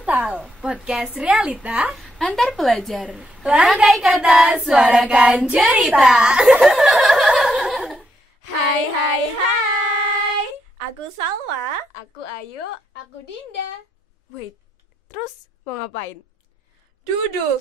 Frontal, podcast realita antar pelajar. rangkai kata suarakan cerita. Hai hai hai, aku Salwa, Aku Ayu, aku Dinda. wait, terus mau ngapain? Duduk.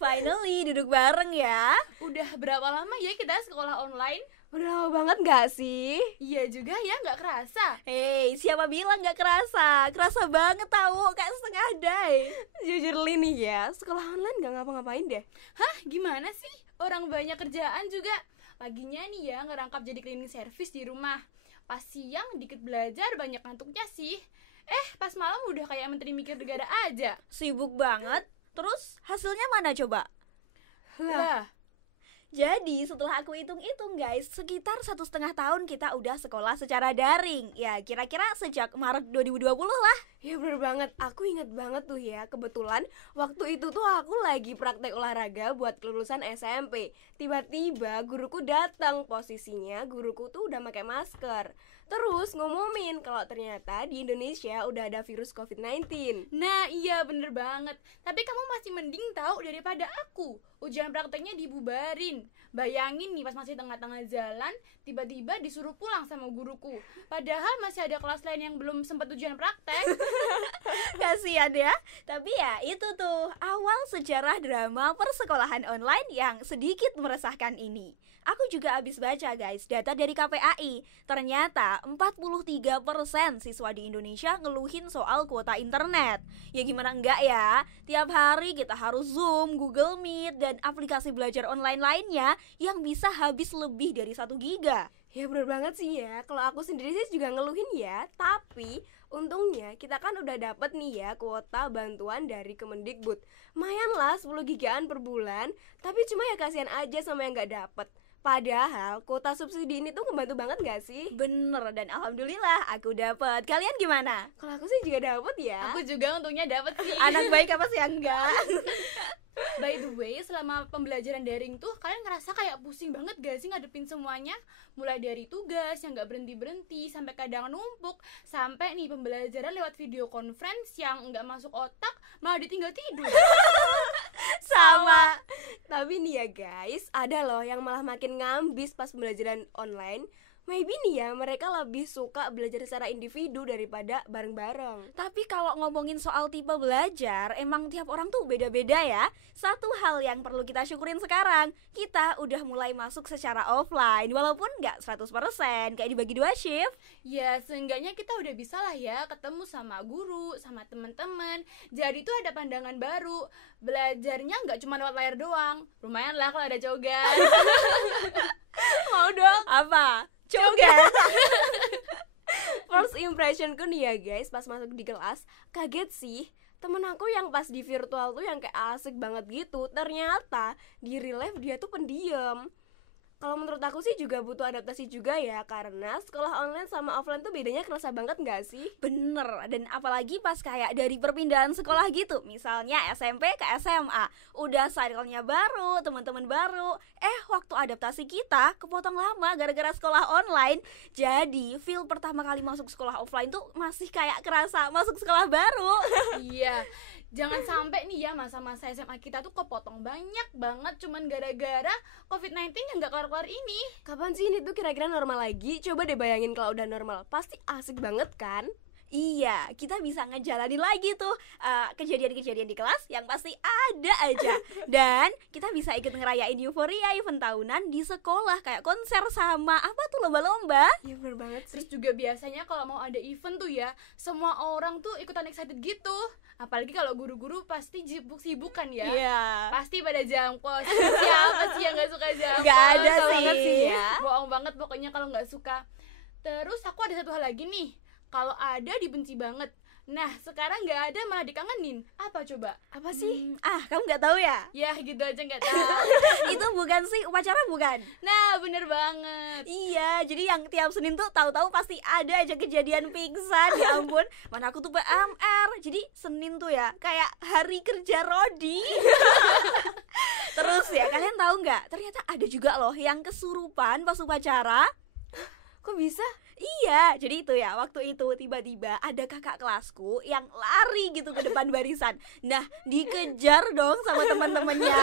Finally duduk bareng ya. Udah berapa lama ya kita sekolah online? Udah lama banget gak sih? Iya juga ya, gak kerasa. Hey, siapa bilang gak kerasa? Kerasa banget tahu, kayak setengah day. Jujur Li nih ya, sekolah online gak ngapa-ngapain deh. Hah, gimana sih? Orang banyak kerjaan juga. Paginya nih ya ngerangkap jadi cleaning service di rumah. Pas siang dikit belajar, banyak ngantuknya sih. Pas malam udah kayak menteri mikir negara aja. Sibuk banget. Terus hasilnya mana coba? Lah, Jadi setelah aku hitung-hitung guys, sekitar 1,5 tahun kita udah sekolah secara daring. Ya kira-kira sejak Maret 2020 lah. Ya bener banget, aku inget banget tuh ya. Kebetulan waktu itu tuh aku lagi praktek olahraga buat kelulusan SMP. Tiba-tiba guruku datang, posisinya guruku tuh udah pakai masker. Terus ngumumin kalau ternyata di Indonesia udah ada virus COVID-19. nah iya bener banget. Tapi kamu masih mending tahu daripada aku. Ujian prakteknya dibubarin. Bayangin nih pas masih tengah-tengah jalan, tiba-tiba disuruh pulang sama guruku. Padahal masih ada kelas lain yang belum sempat ujian praktek. Kasian ya. Tapi ya itu tuh awal sejarah drama persekolahan online yang sedikit meresahkan ini. Aku juga habis baca guys data dari KPAI. Ternyata 43% siswa di Indonesia ngeluhin soal kuota internet. Ya gimana enggak ya? Tiap hari kita harus Zoom, Google Meet, dan aplikasi belajar online lainnya yang bisa habis lebih dari 1 giga. Ya bener banget sih ya, kalau aku sendiri sih juga ngeluhin ya. Tapi untungnya kita kan udah dapet nih ya kuota bantuan dari Kemendikbud. Lumayan lah 10 gigaan per bulan. Tapi cuma ya kasihan aja sama yang gak dapet. Padahal kuota subsidi ini tuh ngebantu banget gak sih? Bener, dan alhamdulillah aku dapet. Kalian gimana? Kalau aku sih juga dapet ya. Aku juga untungnya dapet sih. Anak baik apa sih yang enggak? By the way, selama pembelajaran daring tuh kalian ngerasa kayak pusing banget gak sih ngadepin semuanya? Mulai dari tugas yang gak berhenti-berhenti, sampai kadang numpuk, sampai nih pembelajaran lewat video conference yang gak masuk otak, malah ditinggal tidur. Sama. Tapi nih ya guys, ada loh yang malah makin ngambis pas pembelajaran online. Maybe nih ya mereka lebih suka belajar secara individu daripada bareng-bareng. Tapi kalau ngomongin soal tipe belajar, emang tiap orang tuh beda-beda ya. Satu hal yang perlu kita syukurin sekarang, kita udah mulai masuk secara offline, walaupun nggak 100% kayak dibagi 2 shift. Ya, seenggaknya kita udah bisa lah ya ketemu sama guru, sama teman-teman. Jadi tuh ada pandangan baru. Belajarnya nggak cuma lewat layar doang. Lumayan lah kalau ada cogan. Mau dong? Apa? Cogan. First impressionku nih ya guys, pas masuk di kelas, kaget sih. Temen aku yang pas di virtual tuh yang kayak asik banget gitu, ternyata di real life dia tuh pendiam. Kalau menurut aku sih juga butuh adaptasi juga ya, karena sekolah online sama offline tuh bedanya kerasa banget gak sih? Bener, dan apalagi pas kayak dari perpindahan sekolah gitu. Misalnya SMP ke SMA, udah circle-nya baru, teman-teman baru. Waktu adaptasi kita kepotong lama gara-gara sekolah online. Jadi feel pertama kali masuk sekolah offline tuh masih kayak kerasa masuk sekolah baru. Iya, jangan sampai nih ya masa-masa SMA kita tuh kepotong banyak banget cuman gara-gara COVID-19 yang gak keluar-keluar ini. Kapan sih ini tuh kira-kira normal lagi? Coba deh bayangin kalau udah normal, pasti asik banget kan? Iya, kita bisa ngejalanin lagi tuh kejadian-kejadian di kelas yang pasti ada aja. Dan kita bisa ikut ngerayain euforia event tahunan di sekolah, kayak konser sama apa tuh lomba-lomba. Ya bener banget sih. Terus juga biasanya kalau mau ada event tuh ya, semua orang tuh ikutan excited gitu. Apalagi kalau guru-guru pasti sibuk kan ya. Iya. Pasti pada jangkos. Siapa sih yang gak suka jangkos? Gak ada Tahu sih. banget Ya. Bohong banget pokoknya kalau gak suka. Terus aku ada satu hal lagi nih. Kalau ada dibenci banget. Nah, sekarang gak ada malah dikangenin. Apa coba? Apa sih? Kamu nggak tahu ya? Ya gitu aja gak tahu. Itu bukan sih upacara, bukan? Nah, bener banget. Iya, jadi yang tiap Senin tuh tahu-tahu pasti ada aja kejadian pingsan. Ya ampun, mana aku tuh PMR. Jadi Senin tuh ya kayak hari kerja Rodi. Terus ya, kalian tahu nggak? Ternyata ada juga loh yang kesurupan pas upacara. Kok bisa? Iya, jadi itu ya, waktu itu tiba-tiba ada kakak kelasku yang lari gitu ke depan barisan. Nah, dikejar dong sama teman-temannya.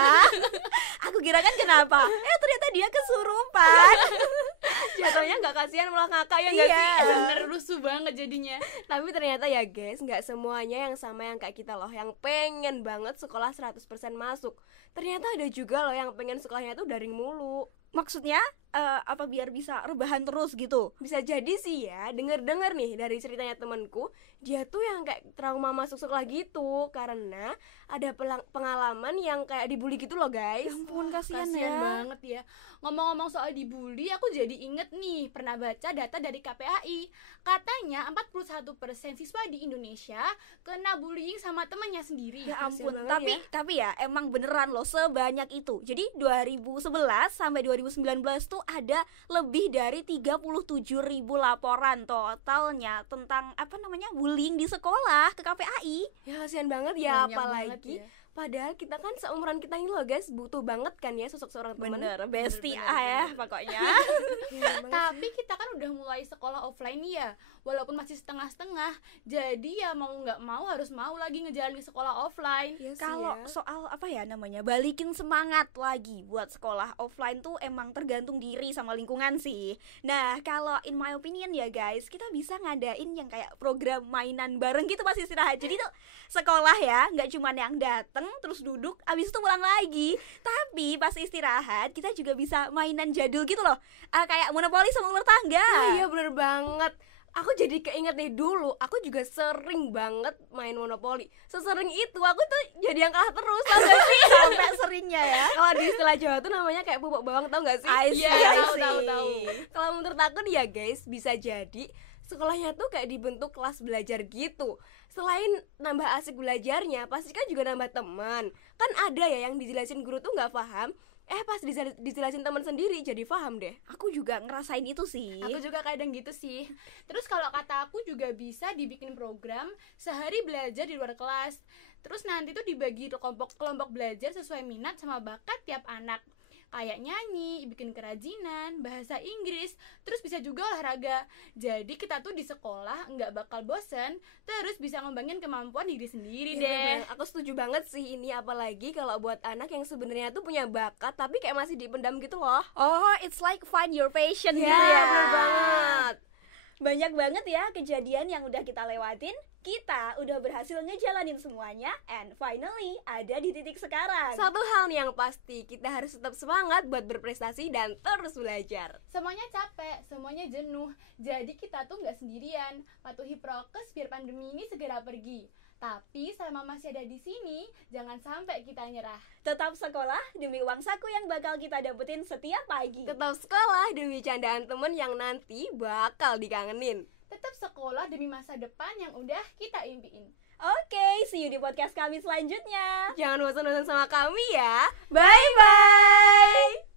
Aku kira kan kenapa? Ternyata dia kesurupan. Jatuhnya nggak kasihan malah ngakak ya nggak Iya. sih? Bener, rusuh banget jadinya. Tapi ternyata ya guys, nggak semuanya yang sama yang kayak kita loh, yang pengen banget sekolah 100% masuk. Ternyata ada juga loh yang pengen sekolahnya tuh daring mulu. Maksudnya apa biar bisa rebahan terus gitu? Bisa jadi sih ya, denger-denger nih dari ceritanya temenku, dia tuh yang kayak trauma masuk sekolah gitu karena ada pengalaman yang kayak dibully gitu loh guys. Ya ampun, kasihan Kasian ya. banget ya. Ngomong-ngomong soal dibully, aku jadi inget nih, pernah baca data dari KPAI. Katanya 41% siswa di Indonesia kena bullying sama temannya sendiri. Ya Kasian ampun, banget tapi ya emang beneran loh sebanyak itu. Jadi 2011 sampai 2019 tuh ada lebih dari 37.000 laporan totalnya tentang bullying di sekolah ke KPAI. Ya kasihan banget ya, Banyak apalagi banget ya. padahal kita kan seumuran kita ini loh guys, butuh banget kan ya sosok seorang teman. Bestie Bener, ya pokoknya. Iya, banget. Tapi kita kan udah mulai sekolah offline nih ya, walaupun masih setengah-setengah. Jadi ya mau nggak mau harus mau lagi ngejalanin sekolah offline. Iya sih Kalau ya. soal balikin semangat lagi buat sekolah offline tuh emang tergantung diri sama lingkungan sih. Nah, kalau in my opinion ya guys, kita bisa ngadain yang kayak program mainan bareng gitu pas istirahat. Jadi tuh sekolah ya, nggak cuman yang dateng terus duduk, abis itu pulang lagi. Tapi pas istirahat kita juga bisa mainan jadul gitu loh, kayak monopoli sama ular tangga. Oh iya bener banget. Aku jadi keinget nih dulu, aku juga sering banget main monopoli. Sesering itu aku tuh jadi yang kalah terus, tau gak sih? Sampai seringnya ya. Kalau di istilah Jawa tuh namanya kayak pupuk bawang, tau gak sih? I see, Iya, I tahu. see. Kalau menurut aku nih ya guys, bisa jadi sekolahnya tuh kayak dibentuk kelas belajar gitu. Selain nambah asik belajarnya, pasti kan juga nambah teman. Kan ada ya yang dijelasin guru tuh nggak paham, pas dijelasin teman sendiri jadi paham deh. Aku juga ngerasain itu sih. Aku juga kadang gitu sih. Terus kalau kata aku juga bisa dibikin program sehari belajar di luar kelas. Terus nanti tuh dibagi kelompok belajar sesuai minat sama bakat tiap anak. Kayak nyanyi, bikin kerajinan, bahasa Inggris, terus bisa juga olahraga. Jadi kita tuh di sekolah nggak bakal bosen, terus bisa ngembangin kemampuan diri sendiri Iya, deh. bener-bener. Aku setuju banget sih ini, apalagi kalau buat anak yang sebenarnya tuh punya bakat tapi kayak masih dipendam gitu loh. Oh, it's like find your passion gitu Ya, ya. bener banget. Banyak banget ya kejadian yang udah kita lewatin. Kita udah berhasil ngejalanin semuanya, and finally ada di titik sekarang. Satu hal nih yang pasti, kita harus tetap semangat buat berprestasi dan terus belajar. Semuanya capek, semuanya jenuh. Jadi kita tuh nggak sendirian. Patuhi prokes biar pandemi ini segera pergi. Tapi selama masih ada di sini, jangan sampai kita nyerah. Tetap sekolah demi uang saku yang bakal kita dapetin setiap pagi. Tetap sekolah demi candaan temen yang nanti bakal dikangenin. Tetap sekolah demi masa depan yang udah kita impiin. Oke, see you di podcast kami selanjutnya. Jangan bosan-bosan sama kami ya. Bye-bye.